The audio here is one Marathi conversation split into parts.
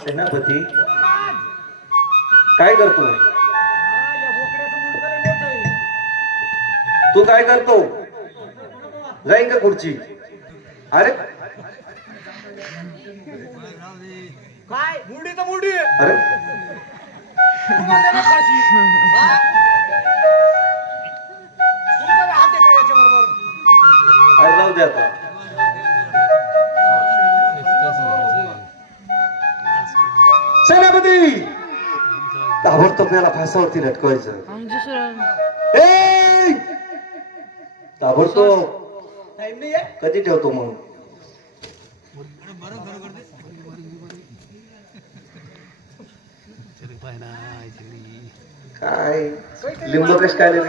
सेनापती काय करतो तू काय करतो? जाईन का खुर्ची? अरे काय? मुडी तर मुडी अरे. अरे जाऊ दे आता. सेनापती! ताबडतोब याला फासावरती लटकवायचं. ए! ताबडतोब? कधी ठेवतो मग? काय? लिंब कश काय रे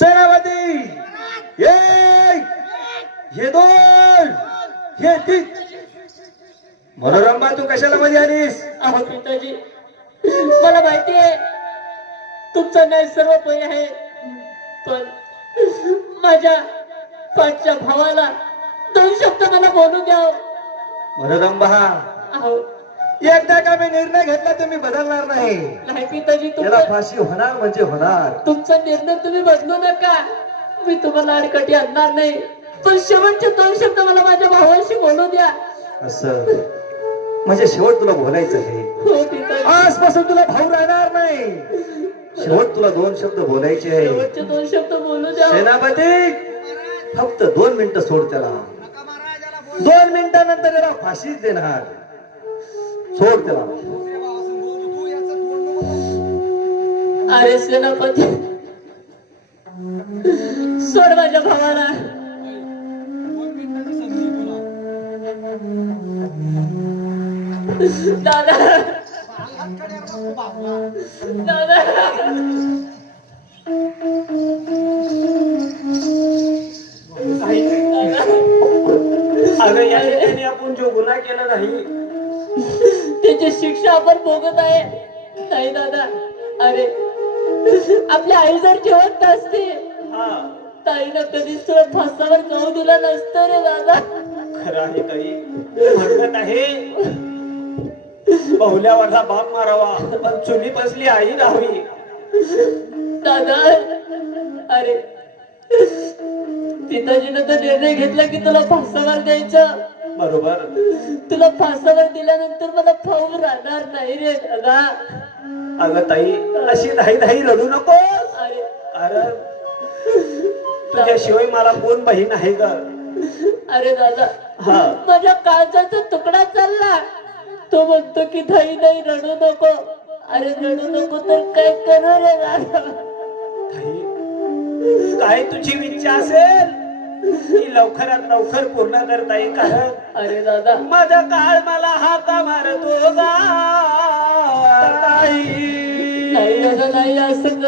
सेनापती. ये हे दोन. हे तीन. मनोरंबा तू कशाला मध्ये आलीस? अहो पिताजी मला माहिती आहे तुमचा न्याय सर्व पै आहे पण माझ्या पाचच्या भावाला दोन शब्द मला बोलू द्या मनोरंबा. अहो एकदा का मी निर्णय घेतला मी बदलणार नाही. नाही पिताजी तुमचा फाशी होणार म्हणजे होणार. तुमचा निर्णय तुम्ही बदलू नका. मी तुम्हाला अडकटी आणणार नाही. पण शेवटचे दोन शब्द मला माझ्या भावाशी बोलू द्या. असं. म्हणजे शेवट तुला बोलायचं आहे. हो पिताजी. आजपासून तुला भाऊ राहणार नाही. शेवट तुला दोन शब्द बोलायचे आहे. शेवटचे दोन शब्द बोलू द्या. सेनापती फक्त दोन मिनिटं सोड त्याला. दोन मिनिटानंतर त्याला फाशीच देणार. सोड त्याला. अरे सेनापती सोड माझ्या भावाला. दादा. दादा अगं या ठिकाणी आपण जो गुन्हा केला नाही त्याची शिक्षा आपण भोगत आहे. नाही दादा. अरे आपली आई जर जिवंत असते ताईनं कधीच फासावर जाऊ दिला नसतं रे दादा. खरं आहे ताई. म्हणत आहे बहुल्यावरचा बाप मारावा पण चुली बसली आई राहावी. दादा अरे पिताजीनं तर निर्णय घेतला की तुला फासावर द्यायचं? बरोबर. तुला फासावर दिल्यानंतर मला भाऊ राहणार नाही रे दादा अगं ताई अशी धाई धाई रडू नको अरे. तुझ्याशिवाय मला कोण बहीण आहे ग? अरे दादा हा. माझ्या काळजाचा तुकडा चालला. तो म्हणतो की धाई नाही रडू नको. अरे रडू नको तर काय करू रे दादा? ताई काय तुझी इच्छा असेल? ती लवकरात लवकर पूर्ण करता येईल कारण अरे दादा. माझा काळ मला हाका मारतो. नाही दादा नाही असं.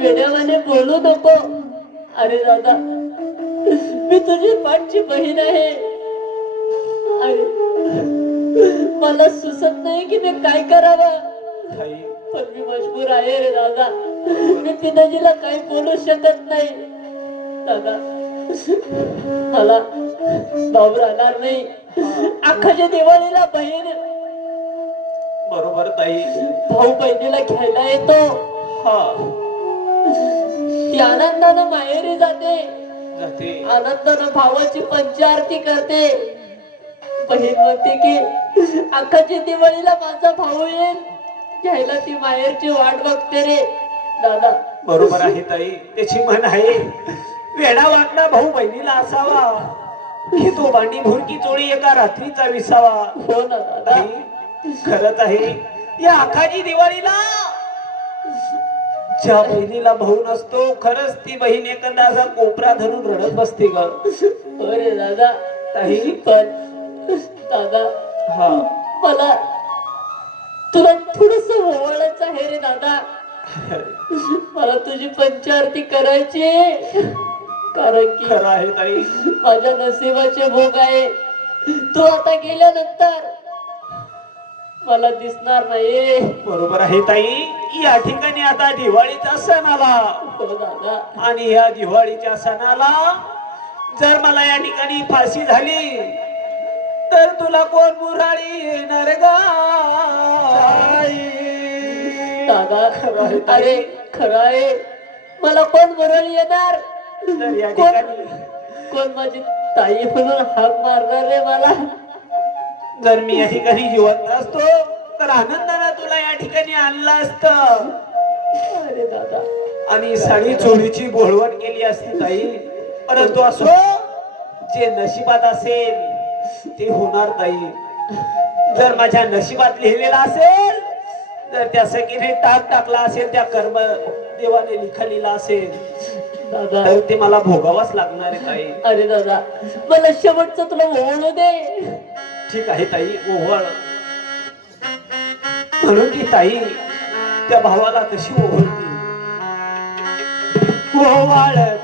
वेड्यावाने बोलू नको. अरे दादा मी तुझी पाठची बहीण आहे. अरे मला सुचत नाही की मी काय करावं. पण मी मजबूर आहे रे दादा. मी पिताजीला काही बोलू शकत नाही. दादा मला भाऊ राहणार नाही. अख्खाच्या दिवाळीला बहीण. बरोबर ताई. भाऊ बहिणीला घ्यायला येतो. हा. ती आनंदानं माहेरी जाते. जाते. आनंदानं भावाची पंचारती करते. बहीण म्हणते की अख्खाच्या दिवाळीला माझा भाऊ येईल घ्यायला ती माहेरची वाट बघते रे. दादा. बरोबर आहे ताई. त्याची म्हण आहे. वेडा वाकडा भाऊ बहिणीला असावा. की तो भांडी भुरकी चोळी एका रात्रीचा विसावा. हो ना दादा? खरंच आहे. या आखाजी दिवाळीला ज्या बहिणीला भाऊ नसतो खरंच ती बहीण एखादा असा कोपरा धरून रडत बसते ग. हो रे दादा ताई? पण दादा हा. मला तुला थोडस ओवाळायचं आहे रे दादा. मला तुझी पंचारती करायची. कारण की खरं आहे ताई. माझ्या नशिबाचे भोग आहे. तू आता गेल्यानंतर मला दिसणार नाही बरोबर आहे ताई. या ठिकाणी आता दिवाळीचा सण आला. हो दादा. आणि या दिवाळीच्या सणाला जर मला या ठिकाणी फाशी झाली तर तुला कोण मुराळी येणार गा? दादा अरे खरं आहे. मला कोण बरोबर येणार? तर या कोण ठिकाणी कोण माझी ताई म्हणून हाक मारणार रे मला? जर मी या ठिकाणी जिवंत असतो तर आनंदाने तुला या ठिकाणी आणलं असत. अरे दादा. आणि साडी चोरीची बोळवण केली असती ताई. परंतु असो जे नशिबात असेल ते होणार ताई जर माझ्या नशिबात लिहिलेलं असेल तर त्या सखीने टाक टाकला असेल त्या कर्म देवाने लिखलेला असेल दादा. तर ते मला भोगावंच लागणार आहे ताई. अरे दादा. मला शेवटचं तुला ओळू दे. ठीक आहे ताई. ओवळ. म्हणून ती ताई त्या भावाला कशी ओवळती ओवाळते